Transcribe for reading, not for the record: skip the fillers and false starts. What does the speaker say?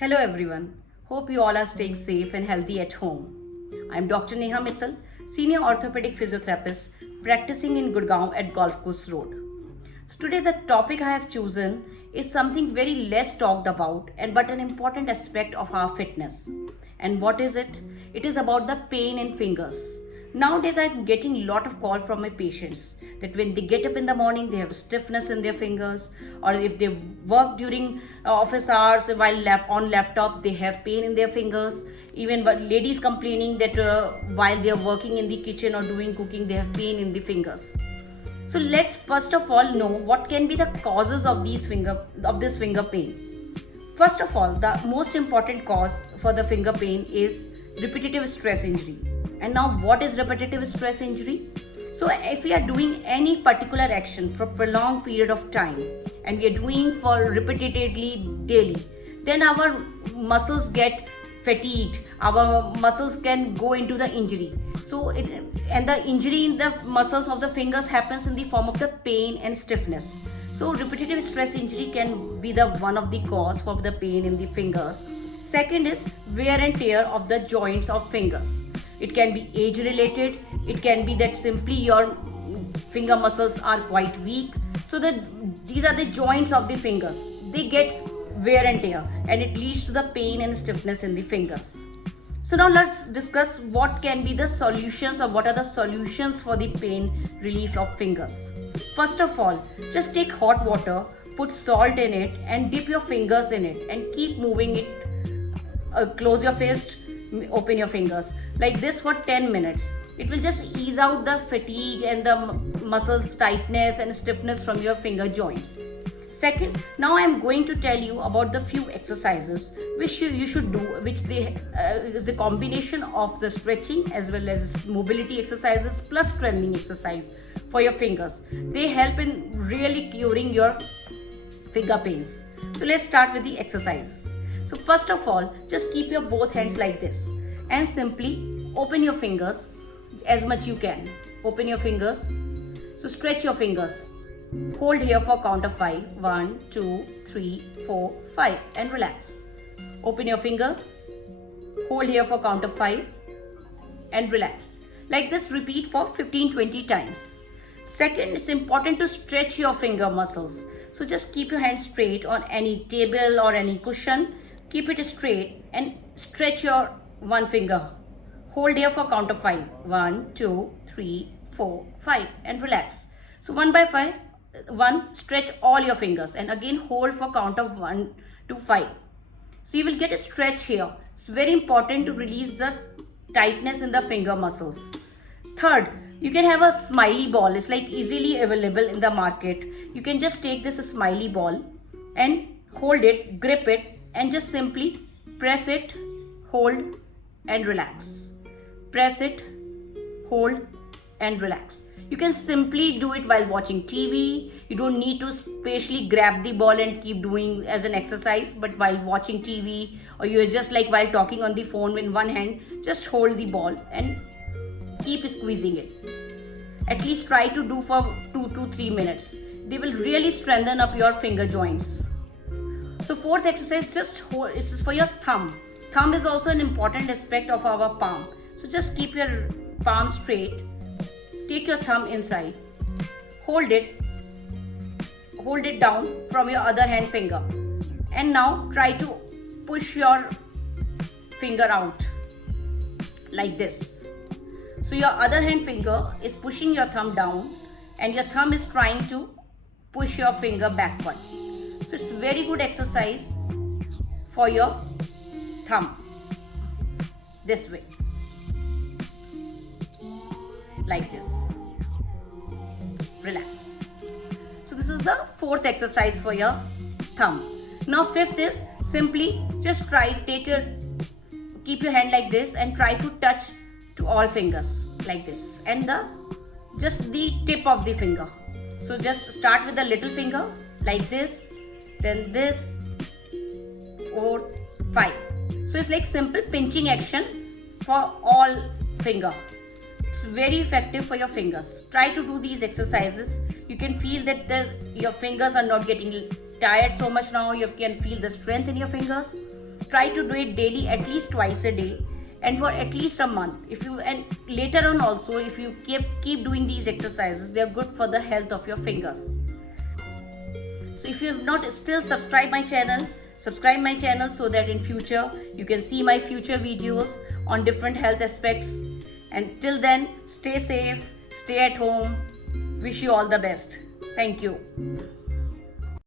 Hello everyone. Hope you all are staying safe and healthy at home. I'm Dr. Neha Mittal, Senior Orthopedic Physiotherapist practicing in Gurgaon at Golf Course Road. So today the topic I have chosen is something very less talked about and but an important aspect of our fitness. And what is it? It is about the pain in fingers. Nowadays, I'm getting a lot of call from my patients that when they get up in the morning, they have stiffness in their fingers, or if they work during office hours while on laptop, they have pain in their fingers. Even ladies complaining that while they are working in the kitchen or doing cooking, they have pain in the fingers. So let's first of all know what can be the causes of this finger pain. First of all, the most important cause for the finger pain is repetitive stress injury. And now, what is repetitive stress injury? So, if we are doing any particular action for a prolonged period of time and we are doing for repetitively daily, then our muscles get fatigued, our muscles can go into the injury. And the injury in the muscles of the fingers happens in the form of the pain and stiffness. So, repetitive stress injury can be the one of the cause for the pain in the fingers. Second is wear and tear of the joints of fingers. It can be age related. It can be that simply your finger muscles are quite weak. So these are the joints of the fingers. They get wear and tear and it leads to the pain and stiffness in the fingers. So now let's discuss what can be the solutions or what are the solutions for the pain relief of fingers. First of all, just take hot water, put salt in it and dip your fingers in it and keep moving it. Close your fist, open your fingers like this for 10 minutes. It will just ease out the fatigue and the muscles tightness and stiffness from your finger joints. Second, now I am going to tell you about the few exercises which you should do, which is a combination of the stretching as well as mobility exercises plus strengthening exercise for your fingers. They help in really curing your finger pains. So let's start with the exercises. So first of all, just keep your both hands like this and simply open your fingers as much you can. Open your fingers. So stretch your fingers. Hold here for count of 5. 1, 2, 3, 4, 5 and relax. Open your fingers. Hold here for count of 5 and relax. Like this, repeat for 15-20 times. Second, it's important to stretch your finger muscles. So just keep your hands straight on any table or any cushion. Keep it straight and stretch your one finger. Hold here for count of 5. 1, 2, 3, 4, 5 and relax. So 1 by 5, stretch all your fingers and again hold for count of 1 to 5. So you will get a stretch here. It's very important to release the tightness in the finger muscles. Third, you can have a smiley ball. It's like easily available in the market. You can just take this smiley ball and hold it, grip it and just simply press it, hold and relax. Press it, hold and relax. You can simply do it while watching TV. You don't need to specially grab the ball and keep doing as an exercise, but while watching TV or you're just like while talking on the phone in one hand, just hold the ball and keep squeezing it. At least try to do for 2 to 3 minutes. They will really strengthen up your finger joints. So fourth exercise, just hold, this is for your thumb. Thumb is also an important aspect of our palm. So just keep your palm straight. Take your thumb inside. Hold it down from your other hand finger. And now try to push your finger out like this. So your other hand finger is pushing your thumb down and your thumb is trying to push your finger backward. So it's very good exercise for your thumb. This way. Like this. Relax. So this is the fourth exercise for your thumb. Now fifth is simply just keep your hand like this and try to touch to all fingers like this and just the tip of the finger. So just start with the little finger like this, then this, 4, 5. So it's like simple pinching action for all finger. It's very effective for your fingers. Try to do these exercises. You can feel that your fingers are not getting tired so much now. You can feel the strength in your fingers. try to do it daily, at least twice a day, and for at least a month. If you, and later on also, if you keep doing these exercises, they are good for the health of your fingers. So if you have not still subscribed my channel, subscribe my channel so that in future you can see my future videos on different health aspects. And till then, stay safe, stay at home. Wish you all the best. Thank you.